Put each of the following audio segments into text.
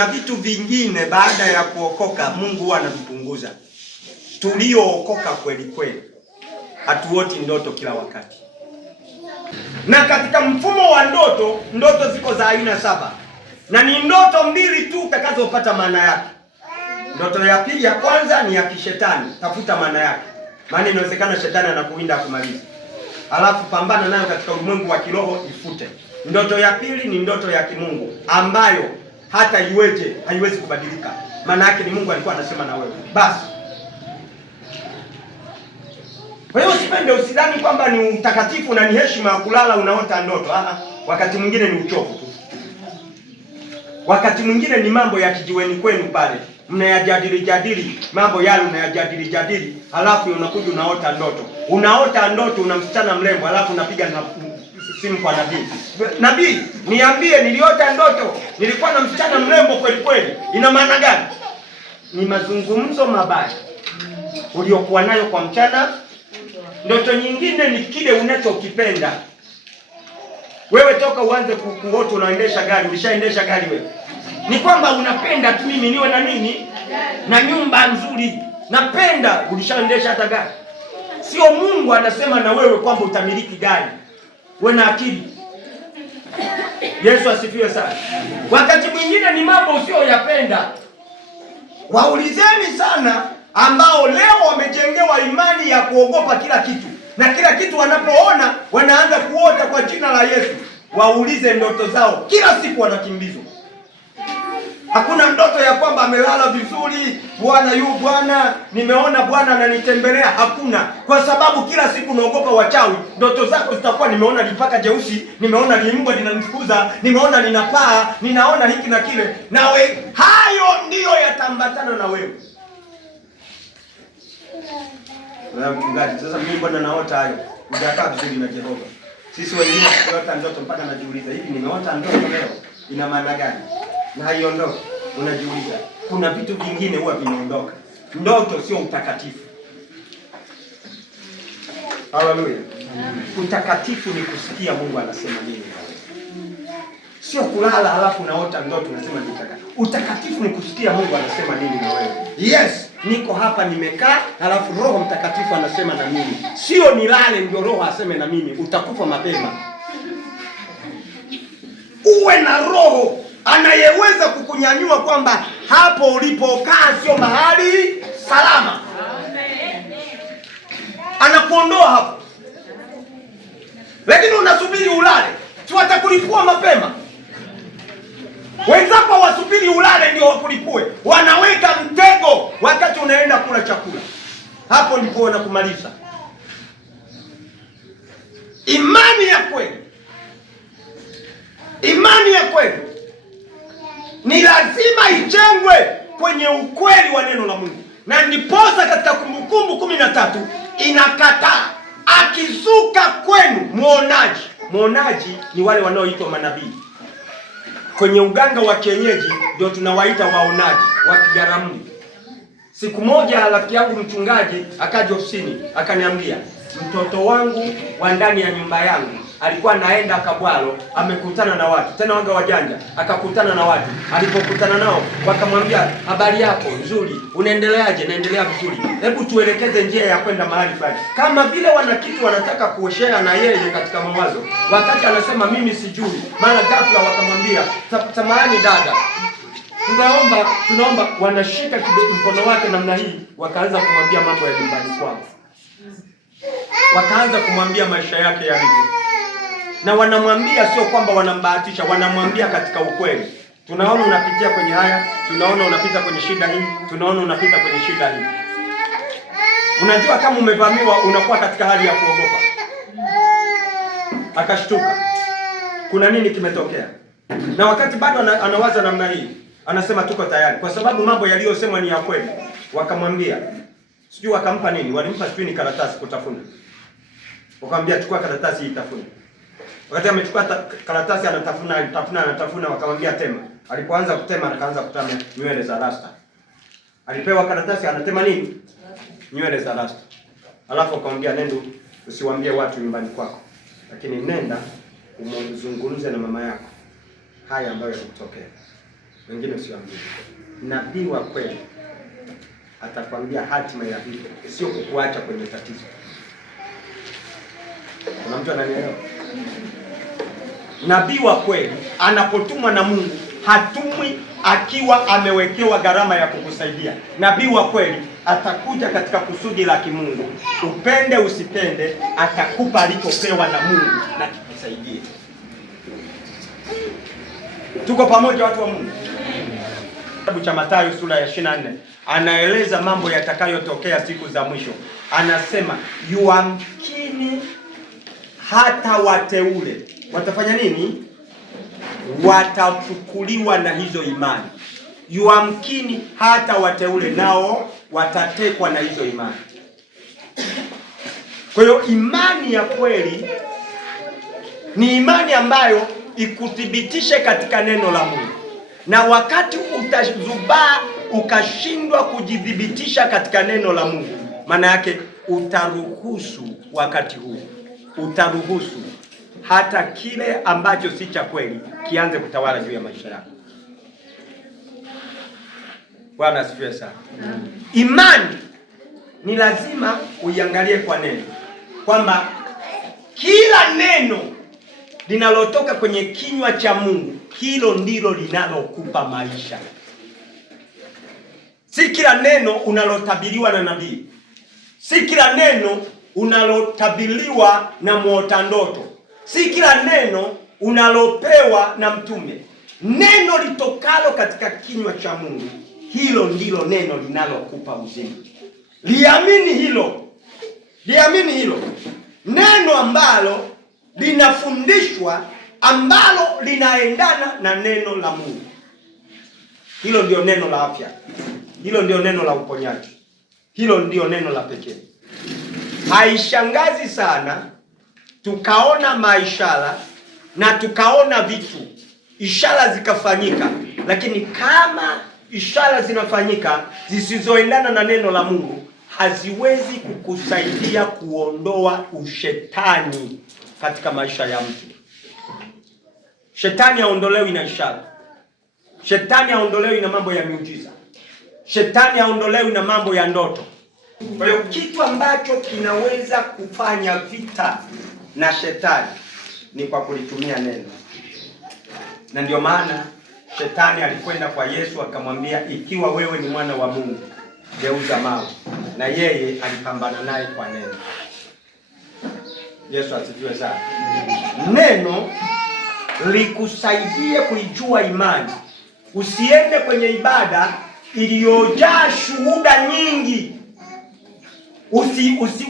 kuna vitu vingine baada ya kuokoka Mungu huwa anavipunguza. Tuliookoka kweli kweli hatuoti ndoto kila wakati. Na katika mfumo wa ndoto ziko za aina 7. Na ni ndoto 2 tu utakazopata maana yake. Ndoto ya pili, ya kwanza ni ya kishetani, tafuta maana yake. Maana inawezekana shetani anakuwinda kumaliza. Alafu pambana nayo katika ulimwengu wa kiroho, ifute. Ndoto ya pili ni ndoto ya kimungu ambayo hata iweje haiwezi kubadilika. Maana yake ni Mungu alikuwa anasema na wewe. Basi. Kwa hiyo usidhani kwamba ni utakatifu na ni heshima ya kulala unaota ndoto. Wakati mwingine ni uchovu tu. Wakati mwingine ni mambo ya kijiweni kwenu pale. Mnayajadili mambo yale, unayajadili, halafu unakuja unaota ndoto. Unaota ndoto una msichana mrembo, halafu unapiga simu kwa nabii. Nabii, niambie niliota ndoto. Nilikuwa na msichana mrembo kweli kweli. Ina maana gani? Ni mazungumzo mabaya uliokuwa nayo kwa mchana. Ndoto nyingine ni kile unachokipenda. Wewe toka uanze kuota unaendesha gari, ulishaendesha gari wewe. Ni kwamba unapenda tu mimi niwe na nini? Na nyumba nzuri. Napenda, ulishaendesha hata gari. Sio Mungu anasema na wewe kwamba utamiliki gari. Wewe na akili. Yesu asifiwe sana. Wakati mwingine ni mambo usiyoyapenda. Waulizeni sana ambao leo wamejengewa imani ya kuogopa kila kitu. Na kila kitu wanapoona wanaanza kuota kwa jina la Yesu. Waulize ndoto zao. Kila siku wanakimbizwa. Hakuna ndoto ya kwamba amelala vizuri, Bwana, nimeona Bwana ananitembelea. Hakuna. Kwa sababu kila siku unaogopa wachawi. Ndoto zako zitakuwa nimeona lipaka jeusi, nimeona limbwa linanifukuza, nimeona ninapaa, ninaona hiki na kile. Nawe hayo ndiyo yatambatana na wewe. Mchungaji, sasa mimi mbona naota hayo? Hujakaa vizuri na Jehova. Sisi wengine tukiota ndoto mpaka najiuliza, hivi nimeota ndoto leo ina maana gani? Na haiondoki. Unajiuliza, kuna vitu vingine huwa vinaondoka. Ndoto sio utakatifu. Haleluya. Utakatifu ni kusikia Mungu anasema nini. Sio kulala halafu unaota ndoto unasema ni utakatifu. Utakatifu ni kusikia Mungu anasema nini na wewe. Yes, niko hapa nimekaa halafu Roho Mtakatifu anasema na mimi. Sio nilale ndio Roho aseme na mimi, utakufa mapema. Uwe na Roho anayeweza kukunyanyua kwamba hapo ulipokaa sio mahali salama. Anakuondoa hapo. Lakini unasubiri ulale, tu watakulipua mapema. Wenzako wasubiri ulale ndio wakulipue. Wanaweka mtego wakati unaenda kula chakula. Hapo ndipo wanakumaliza. Imani ya kweli. Imani ya kweli ni lazima ijengwe kwenye ukweli wa neno la Mungu. Na ndiposa katika Kumbukumbu 13 inakataa akizuka kwenu muonaji. Muonaji ni wale wanaoitwa manabii. Kwenye uganga wa kienyeji ndio tunawaita waonaji, wakigaramu. Siku moja rafiki yangu mchungaji akaja ofisini akaniambia, mtoto wangu wa ndani ya nyumba yangu alikuwa naenda Kabwalo, amekutana na watu, tena wanga wajanja, akakutana na watu. Alipokutana nao, wakamwambia, habari yako nzuri, unaendeleaje? Naendelea vizuri. Hebu tuelekeze njia ya kwenda mahali fulani. Kama vile wana kitu wanataka kuoshea na yeye katika mawazo. Wakati anasema mimi sijui, mara ghafla wakamwambia, samahani dada, tunaomba. Wanashika mkono wake namna hii, wakaanza kumwambia mambo ya nyumbani kwao. Wakaanza kumwambia maisha yake yalivyo. Na wanamwambia sio kwamba wanambahatisha, wanamwambia katika ukweli. Tunaona unapitia kwenye haya, tunaona unapita kwenye shida hii, tunaona unapita kwenye shida hii. Unajua kama umevamiwa unakuwa katika hali ya kuogopa. Akashtuka. Kuna nini kimetokea? Na wakati bado anawaza namna hii, anasema tuko tayari kwa sababu mambo yaliyosemwa ni ya kweli. Wakamwambia, sijui wakampa nini, walimpa sijui ni karatasi kutafuna. Wakamwambia chukua karatasi hii tafuna. Wakati amechukua karatasi anatafuna, wakamwambia tema. Alipoanza kutema akaanza kutama nywele za rasta. Alipewa karatasi anatema nini? Nywele za rasta. Alafu akamwambia nenda usiwaambie watu nyumbani kwako. Lakini nenda umzungumze na mama yako haya ambayo yametokea. wengine usiwaambie. Nabii wa kweli atakwambia hatima ya vitu, sio kukuacha kwenye tatizo. Kuna mtu ananielewa? Nabii wa kweli anapotumwa na Mungu hatumwi akiwa amewekewa gharama ya kukusaidia. Nabii wa kweli atakuja katika kusudi la kimungu, upende usipende, atakupa alichopewa na Mungu na kikusaidie. Tuko pamoja watu wa Mungu? Kitabu cha Mathayo sura ya 24 anaeleza mambo yatakayotokea siku za mwisho. Anasema yamkini hata wateule watafanya nini? Watachukuliwa na hizo imani. Yamkini hata wateule nao watatekwa na hizo imani. Kwa hiyo imani ya kweli ni imani ambayo ikuthibitishe katika neno la Mungu. Na wakati utazubaa ukashindwa kujidhibitisha katika neno la Mungu, maana yake utaruhusu wakati huu, utaruhusu hata kile ambacho si cha kweli kianze kutawala juu ya maisha yako. Bwana asifiwe sana. Imani ni lazima uiangalie kwa neno, kwamba kila neno linalotoka kwenye kinywa cha Mungu, hilo ndilo linalokupa maisha. Si kila neno unalotabiriwa na nabii, si kila neno unalotabiriwa na muota ndoto, si kila neno unalopewa na mtume. Neno litokalo katika kinywa cha Mungu, hilo ndilo neno linalokupa uzima. Liamini hilo, liamini hilo. Neno ambalo linafundishwa, ambalo linaendana na neno la Mungu, hilo ndio neno la afya, hilo ndio neno la uponyaji, hilo ndio neno la pekee. Haishangazi sana tukaona maishara na tukaona vitu, ishara zikafanyika, lakini kama ishara zinafanyika zisizoendana na neno la Mungu, haziwezi kukusaidia kuondoa ushetani katika maisha ya mtu. Shetani haondolewi na ishara. Shetani haondolewi na mambo ya miujiza. Shetani haondolewi na mambo ya ndoto. Kwa hiyo kitu ambacho kinaweza kufanya vita na shetani ni kwa kulitumia neno. Na ndio maana shetani alikwenda kwa Yesu akamwambia, ikiwa wewe ni mwana wa Mungu, geuza mawe. Na yeye alipambana naye kwa neno. Yesu asifiwe sana. Neno likusaidie kuijua imani. Usiende kwenye ibada iliyojaa shuhuda nyingi.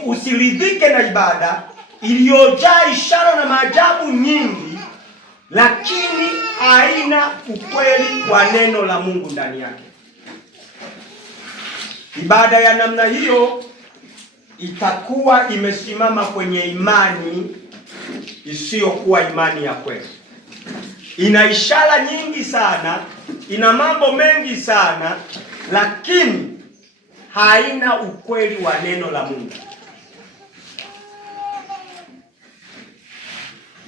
Usiridhike na ibada iliyojaa ishara na maajabu nyingi, lakini haina ukweli wa neno la Mungu ndani yake. Ibada ya namna hiyo itakuwa imesimama kwenye imani isiyokuwa imani ya kweli. Ina ishara nyingi sana, ina mambo mengi sana, lakini haina ukweli wa neno la Mungu.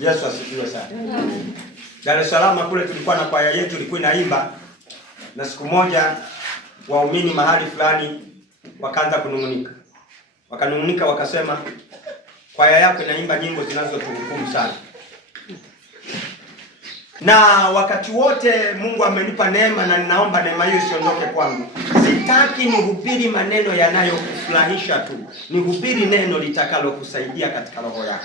Yesu asifiwe sana. Dar es Salaam kule tulikuwa na kwaya yetu ilikuwa inaimba, na siku moja waumini mahali fulani wakaanza kunung'unika. Wakanung'unika wakasema, kwaya yako inaimba nyimbo zinazotuhukumu sana. Na wakati wote Mungu amenipa neema, na ninaomba neema hiyo isiondoke kwangu. Sitaki nihubiri maneno yanayokufurahisha tu, nihubiri neno litakalokusaidia katika roho yako.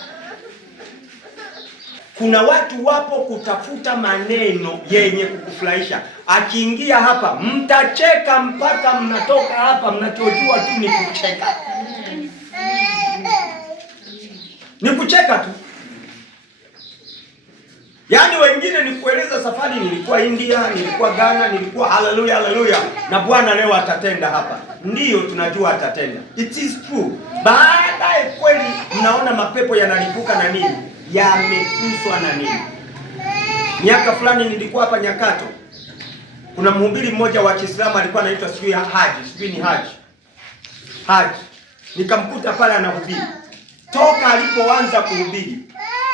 Kuna watu wapo kutafuta maneno yenye kukufurahisha. Akiingia hapa mtacheka mpaka mnatoka hapa mnachojua tu ni kucheka. Ni kucheka tu. Yaani wengine ni kueleza safari, nilikuwa India, nilikuwa Ghana, nilikuwa haleluya haleluya, na Bwana leo atatenda hapa. Ndiyo tunajua atatenda. It is true. Baadaye kweli mnaona mapepo yanalipuka na nini? Yameguswa na nini? Miaka fulani nilikuwa hapa Nyakato. Kuna mhubiri mmoja wa Kiislamu alikuwa anaitwa sijui Haji, sijui ni Haji. Nikamkuta pale anahubiri. Toka alipoanza kuhubiri,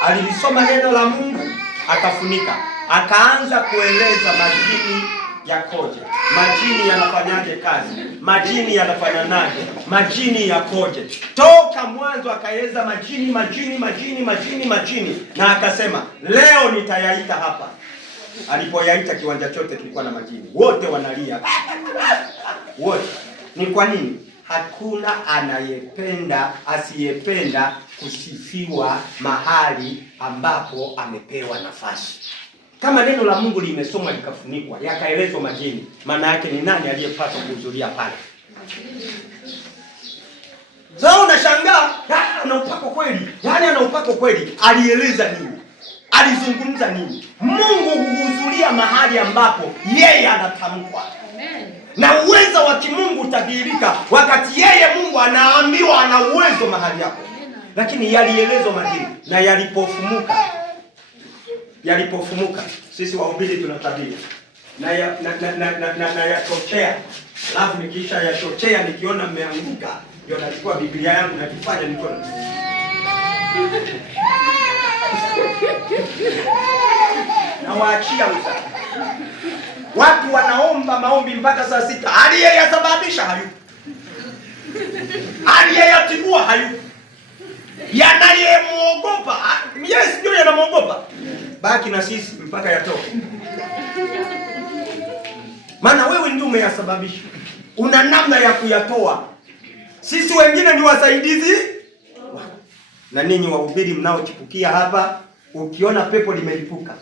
alilisoma neno la Mungu, akafunika, akaanza kueleza majini yakoje? Majini yanafanyaje kazi? Majini yanafananaje? Majini yakoje? Toka mwanzo akaeleza majini, na akasema leo nitayaita hapa. Alipoyaita kiwanja chote kilikuwa na majini, wote wanalia wote. Ni kwa nini? Hakuna asiyependa kusifiwa mahali ambapo amepewa nafasi. Kama neno la Mungu limesomwa likafunikwa yakaelezwa majini, maana yake ni nani aliyepaswa kuhudhuria pale? Sasa unashangaa, ana upako kweli? Yaani ana upako kweli? Alieleza nini? Alizungumza nini? Mungu huhudhuria mahali ambapo yeye anatamkwa. Na uwezo wa kimungu utadhihirika wakati yeye Mungu anaambiwa ana uwezo mahali hapo. Lakini yalielezwa majini na yalipofumuka, sisi wahubiri tunatabiri na yachochea. Alafu nikiisha yachochea, nikiona mmeanguka, ndio nachukua Biblia yangu na kifanya niko na waachia msa. Watu wanaomba maombi mpaka saa 6. Aliyeyasababisha hayupo, aliyeyatibua hayupo, yanayemuogopa yes ndio yanamuogopa. Baki na sisi mpaka yatoke, maana wewe ndio umeyasababisha, una namna ya kuyatoa. Sisi wengine ni wasaidizi. Na ninyi wahubiri mnaochipukia hapa, ukiona pepo limelipuka,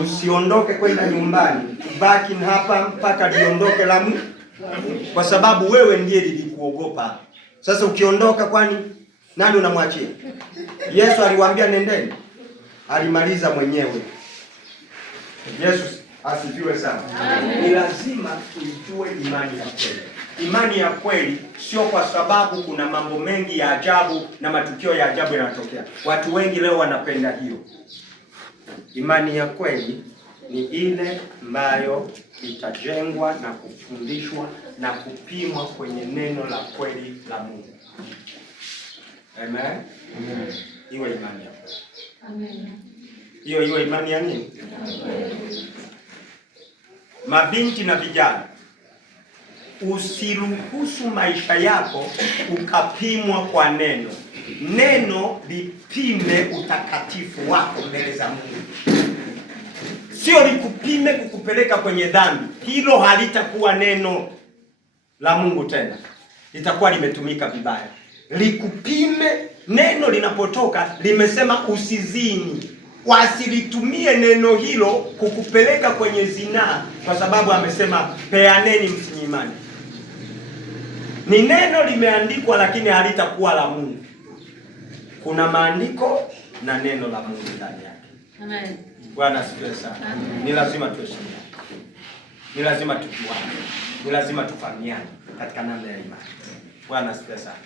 usiondoke kwenda nyumbani, baki hapa mpaka liondoke la Mungu, kwa sababu wewe ndiye lilikuogopa. Sasa ukiondoka, kwani nani unamwachia? Yesu aliwaambia nendeni, alimaliza mwenyewe. Yesu asifiwe sana. Ni lazima tuijue imani ya kweli. Imani ya kweli sio kwa sababu kuna mambo mengi ya ajabu na matukio ya ajabu yanatokea. Watu wengi leo wanapenda hiyo. Imani ya kweli ni ile ambayo itajengwa na kufundishwa na kupimwa kwenye neno la kweli la Mungu. Amen. Iwe imani ya kweli. Amen. Iwe imani ya nini? Mabinti na vijana, usiruhusu maisha yako ukapimwa kwa neno. Neno lipime utakatifu wako mbele za Mungu, sio likupime kukupeleka kwenye dhambi. Hilo halitakuwa neno la Mungu tena, litakuwa limetumika vibaya. Likupime. Neno linapotoka limesema usizini, wasilitumie neno hilo kukupeleka kwenye zinaa, kwa sababu amesema peaneni msinyimane. Ni neno limeandikwa, lakini halitakuwa la Mungu. Kuna maandiko na neno la Mungu ndani yake. Amen. Bwana asifiwe sana. Ni lazima tuheshimiane, ni lazima tujuane, ni lazima tufahamiane katika namna ya imani. Bwana asifiwe sana.